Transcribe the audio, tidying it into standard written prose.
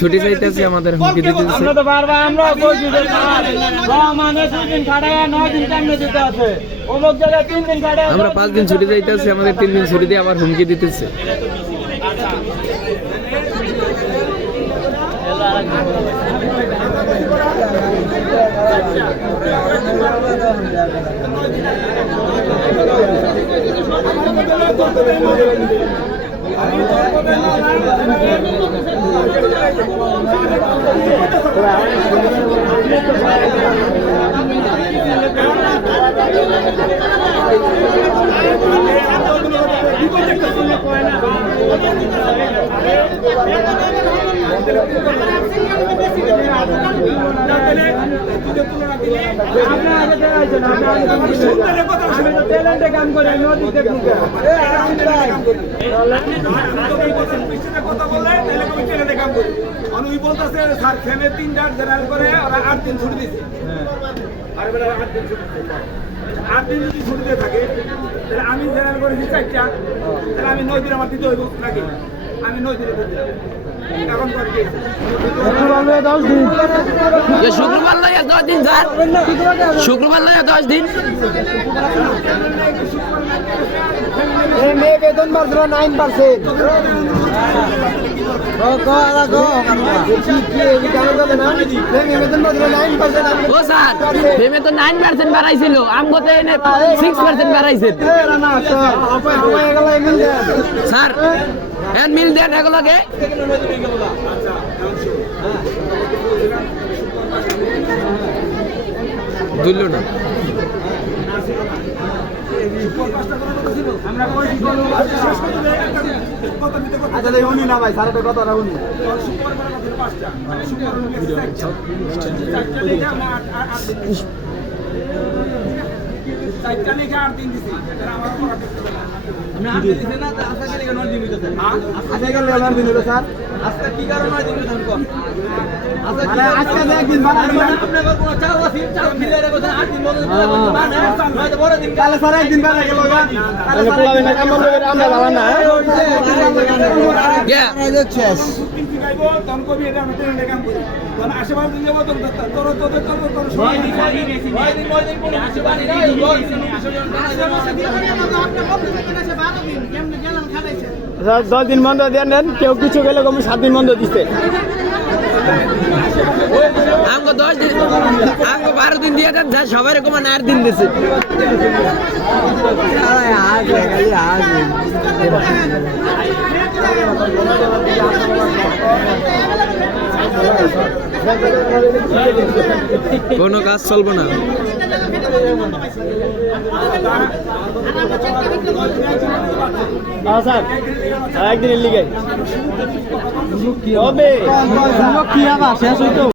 ছুটি চাইতেছি আমাদের হুমকি দিতেছে। আমরা তো বারবার আমরা বলছি যে মানে 2 দিন খাটায় 9 দিন কেমনে দিতে আছে, অমুক জায়গায় 3 দিন খাটায় আমরা 5 দিন ছুটি চাইতেছি, আমাদের 3 দিন ছুটি দিয়ে আবার হুমকি দিতেছে। স্যার ফেমে 3টা জেনারেল করে ওরা 8 দিন ছুটি দিচ্ছে, আর বেলা 8 দিন ছুটি দিচ্ছে। 8 দিন যদি ছুটি দিয়ে থাকে তাহলে আমি জেনারেল করেছি 4টা, তাহলে আমি 9 দিন আমার দিতে হইব নাকি? আমি 9 দিনে দিতে এখন করে দিয়েছি। শুক্রবার লইয়া 10 দিন স্যার, শুক্রবার লইয়া 10 দিন। মেয়ে বেতন বাড়ছিল 9%। ও স্যার ফেমে তো 9% বাড়াইছিল, আমগোতে 6% বাড়াইছে স্যার। এন্ড মিল দেন এগুলোকে। দুইল না উনি না ভাই সারা কথা উনি দশ দিন বন্ধ দেন দেন, কেউ কিছু গেলে কমে 7 দিন বন্ধ দিচ্ছে। আমগো 10 দিন, আমগো 12 দিন দিয়ে দেন স্যার, সবাই রকম 8 দিন দিছে। কোনো কাজ চলবো না। স্যার একদিনের লিগে হবে কি আবার শেষ হইতো।